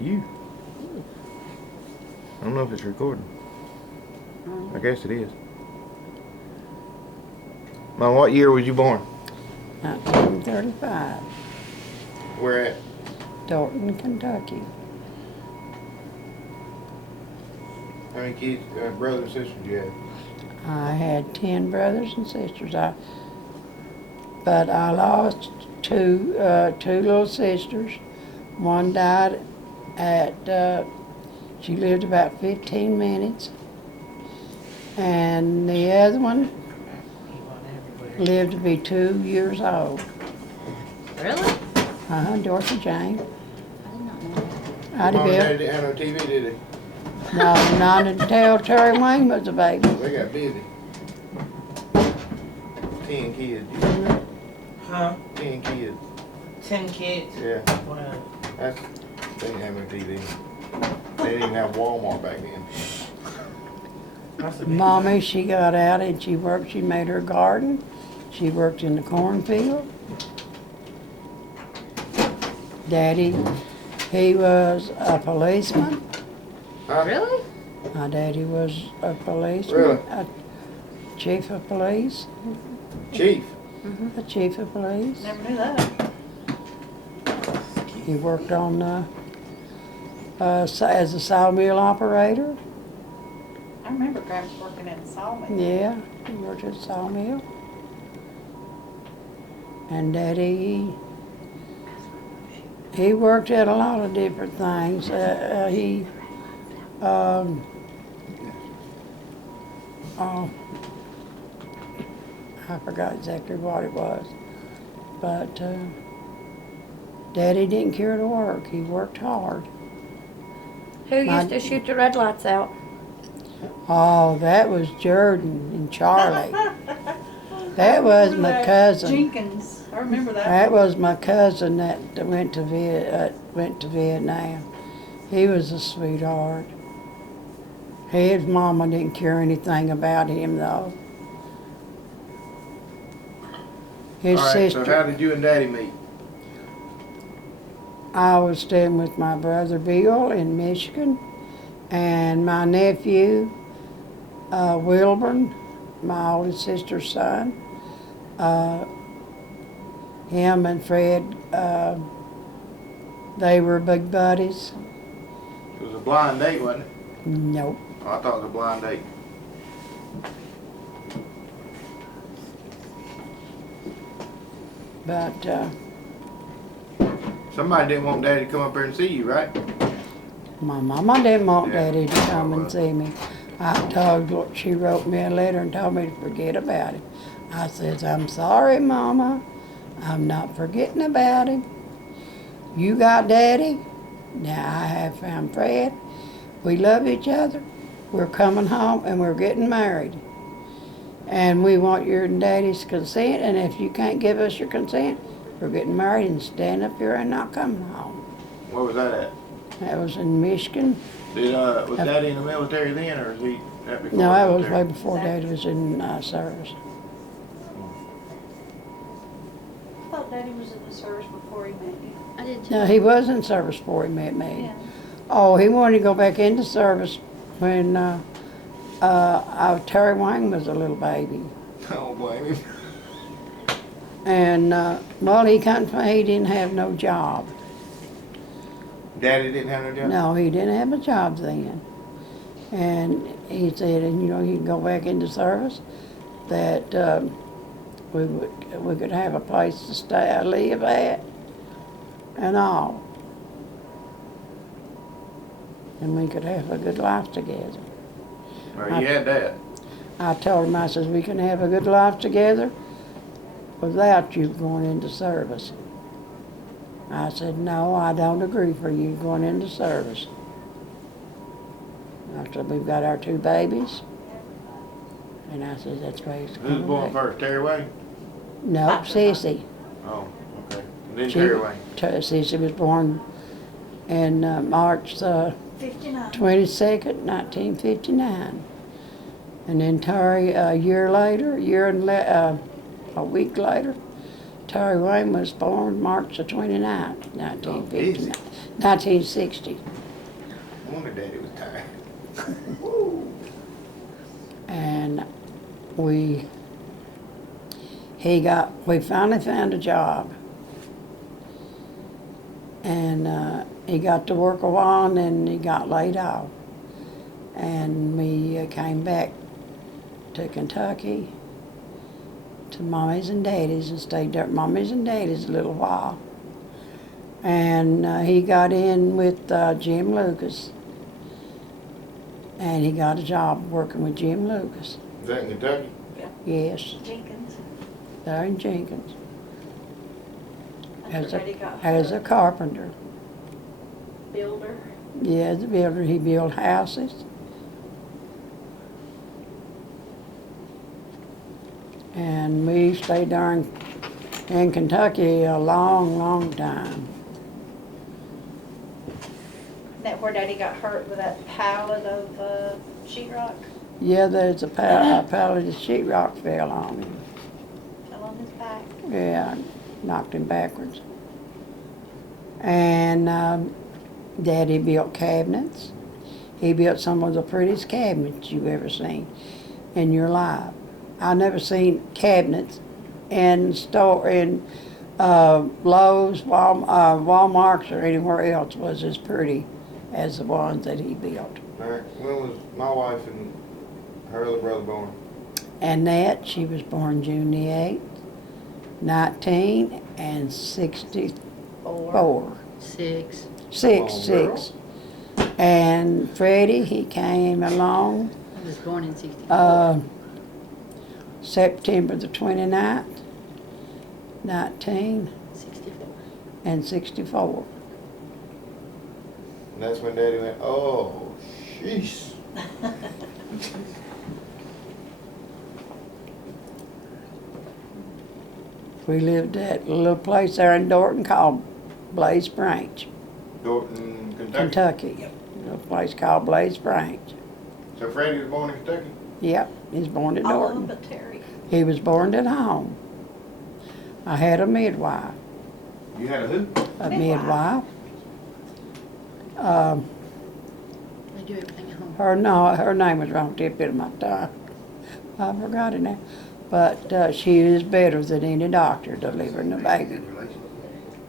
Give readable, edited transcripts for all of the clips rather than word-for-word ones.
You. I don't know if it's recording. I guess it is. Mom, what year was you born? 1935. Where at? Dalton, Kentucky. How many kids, brothers and sisters you had? I had 10 brothers and sisters. But I lost two little sisters. One died at, she lived about 15 minutes. And the other one lived to be 2 years old. Really? Dorothy Jane. I did not know that. Howdy, Mom and Bill. Daddy didn't have no TV, did they? No, not until Terry Wayne was a baby. They got busy. 10 kids. Huh? 10 kids. 10 kids? Yeah. Wow. They didn't have no TV. They didn't have Walmart back then. That's a big Mommy, she got out and she worked, she made her garden. She worked in the cornfield. Daddy, he was a policeman. Huh? Really? My daddy was a policeman. Really? A chief of police. Chief. A chief of police. Never knew that. He worked on, as a sawmill operator. I remember Gramps working in the sawmill. Yeah, he worked at the sawmill. And Daddy, he worked at a lot of different things. I forgot exactly what it was. But Daddy didn't care to work. He worked hard. Who My- used to shoot the red lights out? Oh, that was Jordan and Charlie. That was my cousin. Jenkins. I remember that. That was my cousin that went to Vietnam. He was a sweetheart. His mama didn't care anything about him though. His All right, sister. so how did you and Daddy meet? I was staying with my brother Bill in Michigan, and my nephew Wilburn, my oldest sister's son. Him and Fred, they were big buddies. It was a blind date, wasn't it? Nope. Oh, I thought it was a blind date. But Somebody didn't want Daddy to come up here and see you, right? my mama didn't want Yeah. Daddy to come and see me. She wrote me a letter and told me to forget about him. I says, I'm sorry, Mama. I'm not forgetting about him. You got Daddy. Now I have found Fred. We love each other. We're coming home and we're getting married. And we want your and Daddy's consent, and if you can't give us your consent, we're getting married and staying up here and not coming home. Where was that at? That was in Michigan. Was Daddy in the military then, or is he that before? No, the that was military? way before Daddy was in service. I thought Daddy was in the service before he met you. I did too. No, he was in service before he met me. Yeah. Oh, he wanted to go back into service when Terry Wayne was a little baby. I don't blame him. And, well, he didn't have no job. Daddy didn't have no job? No, he didn't have a job then. And he said, and you know, he'd go back into service, that we could have a place to stay, live at, and all. And we could have a good life together. Well, you had that. I told him, I says, we can have a good life together without you going into service. I said, no, I don't agree for you going into service. I said, we've got our 2 babies. And I said, that's why he's Who was coming born back. first, Terry Wayne? No, Sissy. Oh, okay. And then Terry Wayne. Sissy was born in March 59. 22nd, 1959. And then Terry, a week later, Terry Wayne was born March the 29th, easy. 1959, 1960. I wonder Daddy was tired. And we finally found a job. And he got to work a while and then he got laid off. And we came back to Kentucky to Mommy's and Daddy's and stayed there at Mommy's and Daddy's a little while. And he got in with Jim Lucas. And he got a job working with Jim Lucas. Is that in Kentucky? Yes, Jenkins. there in Jenkins. That's where Daddy got As a hurt. carpenter. Builder. Yeah, as a builder, he built houses. And we stayed there in Kentucky a long, long time. That where Daddy got hurt with that pallet of sheetrock. Yeah, there's a pallet of sheetrock fell on him. Fell on his back. Yeah, knocked him backwards. And Daddy built cabinets. He built some of the prettiest cabinets you've ever seen in your life. I never seen cabinets in Lowe's, Walmart's, or anywhere else was as pretty as the ones that he built. All right. When was my wife and her other brother born? Annette, she was born June the 8th, 1964. Six. Six, Come on, six. And Freddie, he came along I was born in 64. September the 29th, 64. and 64. And that's when Daddy went, oh, sheesh. We lived at a little place there in Dorton called Blaze Branch, Dorton, Kentucky. Kentucky. A little place called Blaze Branch. So Freddie was born in Kentucky? Yep, he was born in All of them Dorton. but Terry. He was born at home. I had a midwife. You had a who? A Midwife. midwife. They do everything at home. Her name was wrong tip of my tongue. I forgot it now. But she is better than any doctor delivering a baby.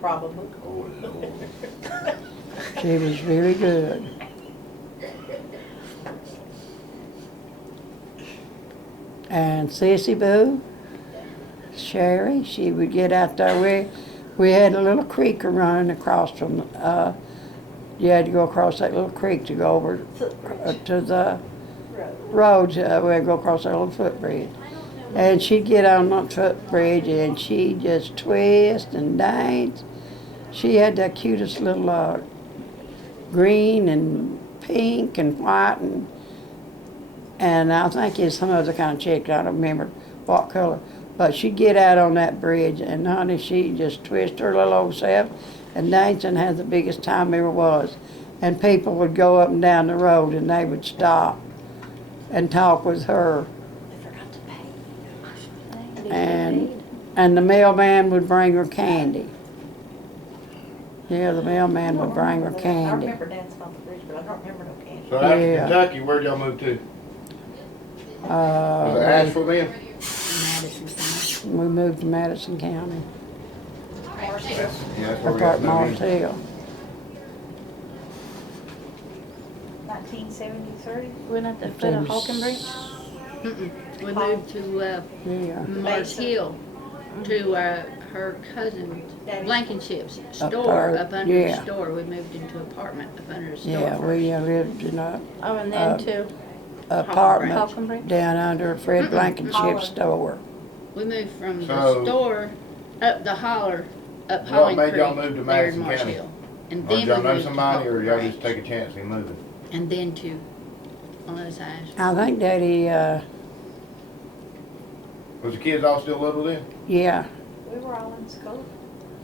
Probably. Oh, Lord. She was really good. And Sissy Boo, Sherry, she would get out there. We had a little creek running across from, you had to go across that little creek to go over to the Road. road. We'd go across that little footbridge. And she'd get on that footbridge and she'd just twist and dance. She had the cutest little green and pink and white and I think it's some other kind of chick. I don't remember what color. But she'd get out on that bridge and honey, she'd just twist her little old self and dance and have the biggest time ever was. And people would go up and down the road and they would stop and talk with her. They forgot to pay. And the mailman would bring her candy. Yeah, the mailman would bring her I candy. remember dancing on the bridge, but I don't remember no candy. So after Yeah. Kentucky, where'd y'all move to? Was it We Asheville then? Madison County. moved to Madison County, Marshall. Yeah, that's where we apart got moved. Martell. 1973. We're at the foot of Hulkenbranch. We moved to Yeah, Mars Hill to her cousin Daddy's. Blankenship's store there, up under yeah. the store. We moved into an apartment up under the store. yeah, we lived in a Oh, and uh, then to apartment Hulkenbranch. down under Fred Blankenship's Holler. store. We moved from the So- store up the holler, up What Holly made Creek, y'all move to there in Madison Mars County? Hill. And Or then did we y'all know moved to somebody, or y'all Hulkenbranch. just take a chance and move it? And then to on the other side. I think Daddy, Was the kids all still little then? yeah, We were all in school.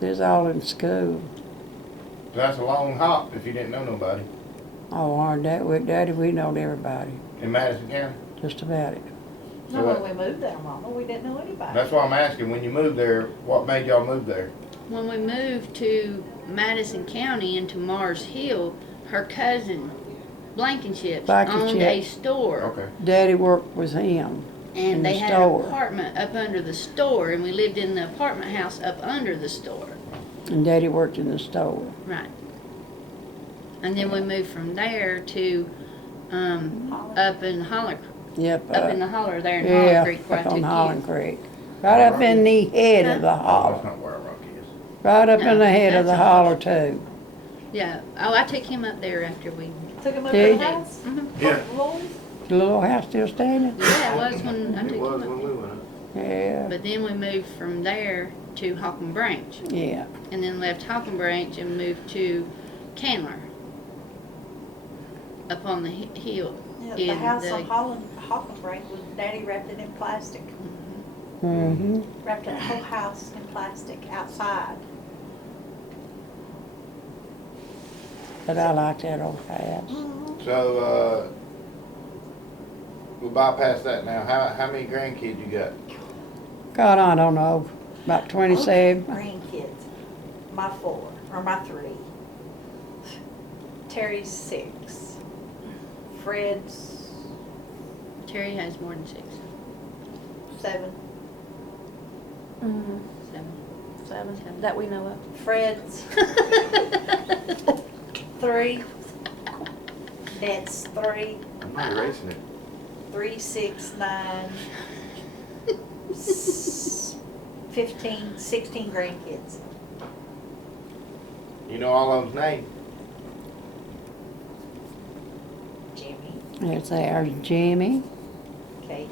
they was all in school. So that's a long hop if you didn't know nobody Oh, our Daddy, we knowed everybody, in Madison County. just about it. No, when we moved there, Mama, we didn't know anybody. That's why I'm asking, when you moved there, what made y'all move there? When we moved to Madison County into Mars Hill, her cousin Blankenship owned a store. Okay. Daddy worked with him. in And they the had store. an apartment up under the store, and we lived in the apartment house up under the store. And Daddy worked in the store. Right. And then we moved from there to up in Holler, Yep. up in the holler there in Holler Yeah, Creek where I up on took Holland you. Creek. Right up in the head of the Oh, that's holler. not where Rock is. Right up No, in the head of that's the a holler too. Yeah. Oh, I took him up there after we. Took him up Did to the you? house? Mhm. Yeah. Lois? The little house still standing? Yeah, it was when I took It him was up when there. we went up. Yeah, But then we moved from there to Hawken Branch, yeah. and then left Hawken Branch and moved to Candler, up on the hill. Yeah, the in house the- on Hockenbrink was Daddy wrapped it in plastic. Mm-hmm. Wrapped the whole house in plastic outside. But I like that old house. So, we'll bypass that now. How many grandkids you got? God, I don't know, about 27. Grandkids. My 4, or my 3. Terry's 6. Fred's Terry has more than 6. 7. Mm-hmm. 7. That we know of. Fred's 3. Ned's 3. I'm not erasing it. 3, 6, 9, 15, 16 grandkids. You know all of them's names? Jimmy, There's ours, Jimmy, Casey.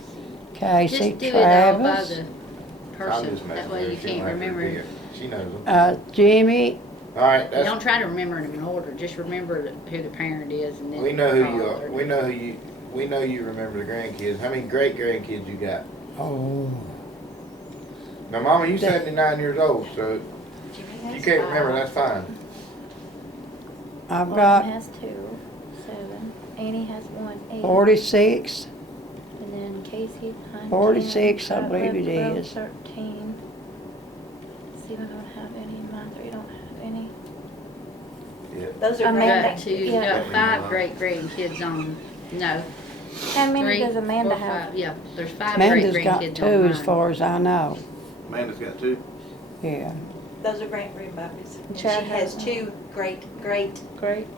Casey, Just do it all by Travis, the I'm person. just That messing way with you her. She can't don't have to remember. repeat it. She knows them. Jimmy, All right, Don't that's, try to remember them in order. Just remember who the parent is, and then we know who call you their are. name. We know you remember the grandkids. How many great grandkids you got? oh, Now, Mama, you 79 years old, so Jimmy if you has can't 5. remember, that's fine. I've Lauren got has 2, 7. Annie has 1, 8. 46, And then Casey, 9, 46, I 10, believe it 12, is. 13. Steven don't have any. Mine 3 don't have any. Yeah. Those are Amanda. Got two, grandkids. you Yeah. got 5 great grandkids on. No. How many 3, does Amanda 4, have? 5. Yeah, there's 5 Amanda's great got grandkids 2 on as mine. far as I know, Amanda's got 2. yeah. Those are grandbabies. And she Chad has has 2 great Great,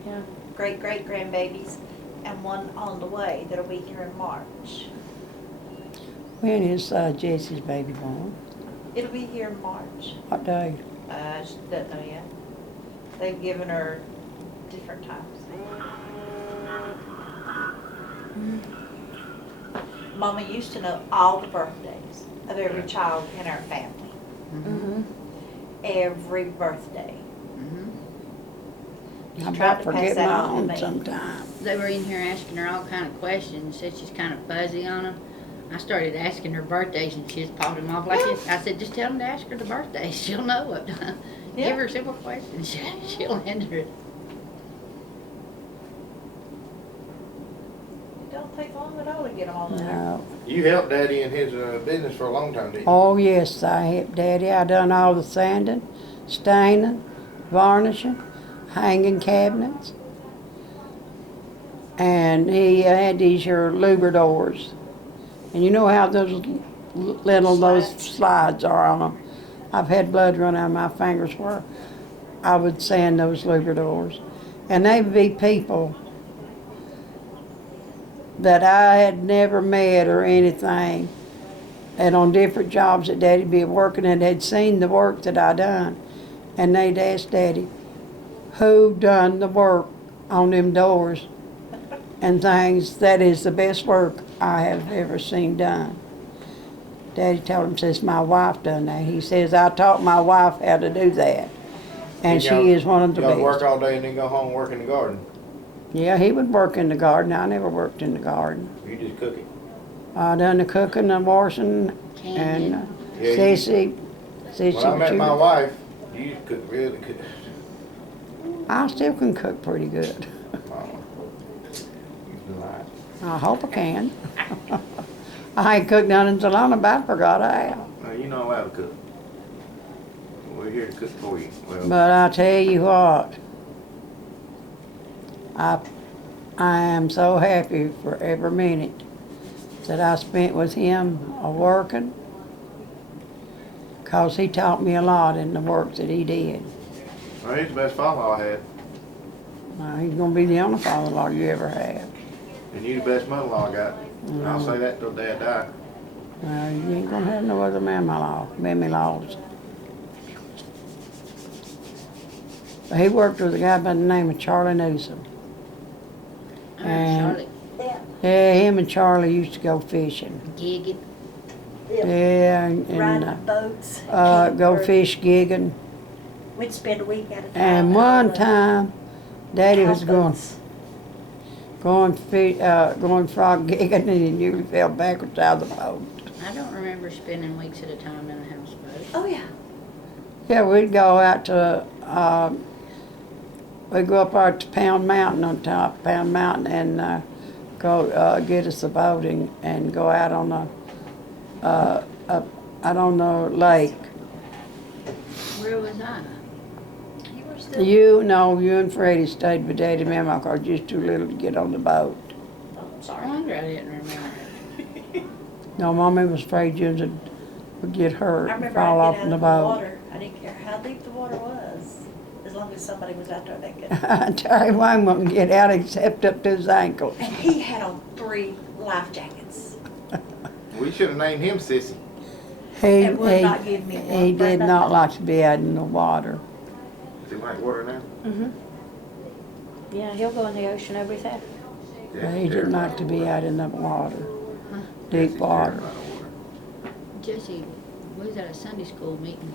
yeah. grandbabies and 1 on the way that'll be here in March. When is Jesse's baby born? It'll be here in March. What day? She doesn't know yet. They've given her different times. Mama used to know all the birthdays of every child in our family. Mm-hmm. Every birthday. Mhm. I She tried about to forget pass that my on to own me. sometime. They were in here asking her all kind of questions. Said she's kind of fuzzy on them. I started asking her birthdays, and she just popped them off like this. I said, just tell them to ask her the birthdays. She'll know it. Yeah. Give her simple questions. She'll answer it. It don't take long at all to get them all there. No. You helped Daddy in his business for a long time, didn't you? Oh, yes, I helped Daddy. I done all the sanding, staining, varnishing, hanging cabinets. And he had these here Lubridors. And you know how those little, those slides are on them. I've had blood run out of my fingers where I would sand those Lubridors. And they'd be people that I had never met or anything, and on different jobs that Daddy'd be working and had seen the work that I done. And they'd ask Daddy, who done the work on them doors and things? That is the best work I have ever seen done. Daddy told him, says, my wife done that. He says, I taught my wife how to do that. And Y'all- she is one of the y'all work best. all day and then go home and work in the garden. Yeah, he would work in the garden. I never worked in the garden. You just cook it. I done the cooking, the washing, and Yeah, you- Sissy. When I met my wife, you could really cook. I still can cook pretty good. Mama, you can lie. I hope I can. I ain't cooked none until I'm about forgot how. No, you're not allowed to cook. We're here to cook for you. Well, But I tell you what, I am so happy for every minute that I spent with him working, 'cause he taught me a lot in the work that he did. well, he's the best father I had. He's gonna be the only father-in-law you ever have. And you the best mother-in-law I got. And I'll say that till Dad die. Well, you ain't gonna have no other mammy-laws. But he worked with a guy by the name of Charlie Newsom. I And- Charlotte Yeah, him and Charlie used to go fishing. gigging. Yeah, and Riding boats. go fish gigging. We'd spend a week at a time. And one time, Daddy was going frog gigging, and he nearly fell backwards out of the boat. I don't remember spending weeks at a time in a houseboat. Oh, yeah. Yeah, we'd go out to, we'd go up there to Pound Mountain, on top of Pound Mountain, and go get us a boat and go out on out on the lake. Where was I? You were still. You and Freddie stayed with Daddy and Mama, 'cause you was too little to get on the boat. Oh, I'm I sorry. wonder I didn't remember. No, Mommy was afraid you would get hurt I and remember I'd fall get off out in the of the boat. water. I didn't care how deep the water was, as long as somebody was out there that could. Terry Wayne wouldn't get out except up to his ankles. And he had on 3 life jackets. We should have named him Sissy. He, And would not give me one he for did not nothing. like to be out in the water. Does he like water now? Mm-hmm. Yeah, he'll go in the ocean every Saturday. Yeah, He didn't like to be out in the water, deep Jesse's water. terrified of water. Jesse, we was at a Sunday school meeting.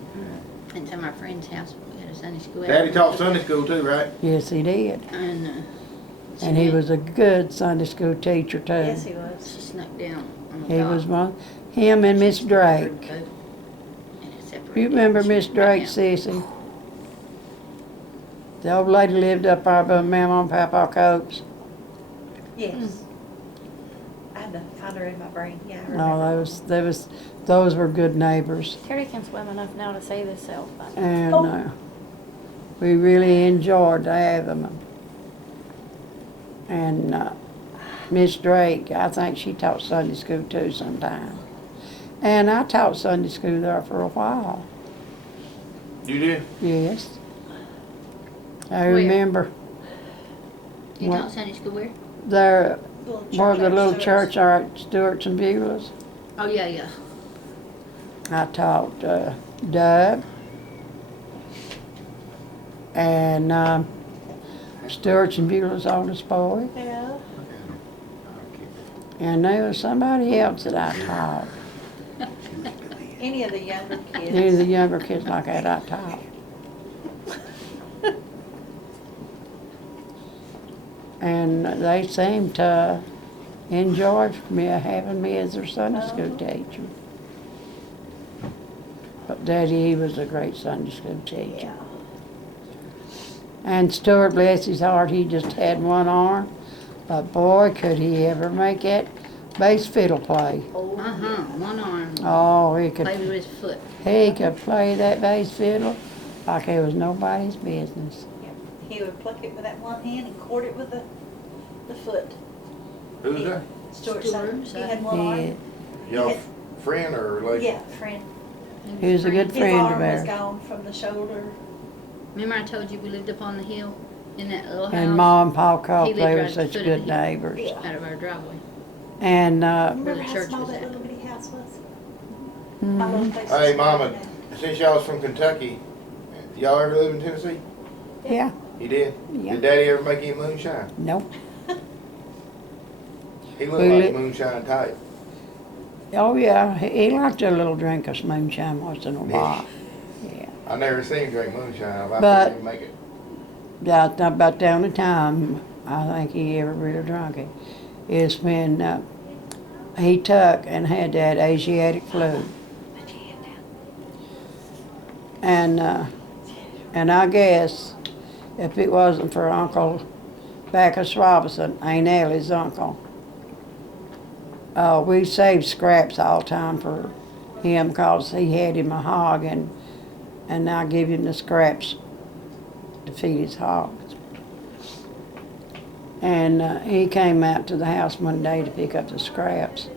And to my friend's house, we had a Sunday school. Daddy taught Sunday school too, right? Yes, he did. And, she And he went- was a good Sunday school teacher too. Yes, he was. She snuck down on the He dock. was him and Miss Drake. And it separated. You remember She Miss went right Drake, down. Sissy? The old lady lived up there by Mamaw and Papa Copes. Yes. I had to find her in my brain. Yeah, I No, remember. those were good neighbors. Terry can swim enough now to save himself. But And Oh. we really enjoyed having them. And Miss Drake, I think she taught Sunday school too sometime. And I taught Sunday school there for a while. You did? Yes. I Where? remember You What? taught Sunday school where? there where the little Stewart's. church are at Stewart's and Beulah's. Oh, yeah, yeah. I taught Doug and Stewart's and Beulah's oldest boy. Yeah. And there was somebody else that I taught. Any of the younger kids. Any of the younger kids like that I taught. And they seemed to enjoy having me as their Sunday school teacher. But Daddy, he was a great Sunday school teacher. Yeah. And Stuart, bless his heart, he just had one arm. But boy, could he ever make that bass fiddle play. Oh, Uh-huh, one arm. Oh, he Played could, with his foot. he could play that bass fiddle like it was nobody's business. He would pluck it with that one hand and cord it with the foot. Who's that? Stuart's son. He had one Yeah. arm. Y'all friend or relation? Yeah, friend. He was a good His friend of arm was ours. gone from the shoulder. Remember I told you we lived up on the hill in that little house? And Ma and Pa He Cope, lived they right were at the such foot of good the hill. neighbors. Yeah. Out of our driveway. And, Remember the how church small was that at. little bitty house was? mhm. My little place Hey, is Mama, now. since y'all was from Kentucky, y'all ever live in Tennessee? Yeah, You did? Yeah. Did Daddy ever make any moonshine? nope. He looked We like lit- moonshine type. Oh, yeah, he liked a little drink of moonshine once in a while. Yeah. I never seen him drink moonshine. I But- couldn't make it. About the only time I think he ever really drunk it is when he took and had that Asiatic flu. And I guess if it wasn't for Uncle Bacchus Robinson, Aunt Ellie's uncle, We saved scraps all the time for him 'cause he had him a hog and I give him the scraps to feed his hogs. And he came out to the house one day to pick up the scraps.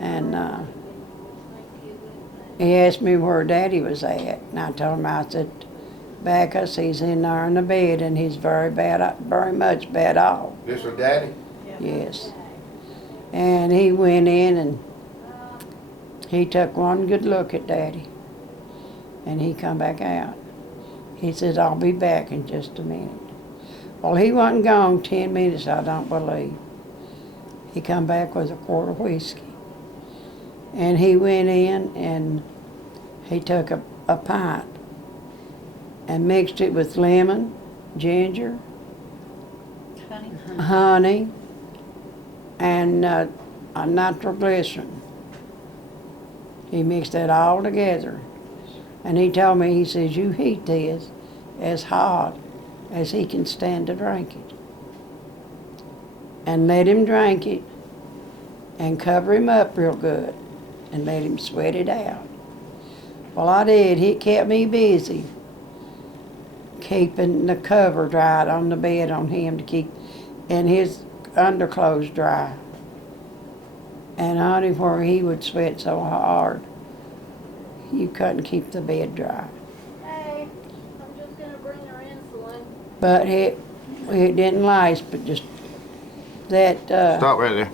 And he asked me where Daddy was at. And I told him, I said, Bacchus, he's in there in the bed and he's very much bad off. This was Daddy? Yes. And he went in and he took one good look at Daddy. And he come back out. He said, I'll be back in just a minute. Well, he wasn't gone 10 minutes, I don't believe. He come back with a quart of whiskey. And he went in and he took a pint and mixed it with lemon, ginger, Honey, honey, and a nitroglycerin. He mixed that all together. And he told me, he says, you heat this as hot as he can stand to drink it. And let him drink it and cover him up real good and let him sweat it out. Well, I did. He kept me busy keeping the cover dried on the bed on him to keep, and his underclothes dry. And honey, where he would sweat so hard, you couldn't keep the bed dry. Hey, I'm just gonna bring her insulin. But it didn't last, but just that, Stop right there.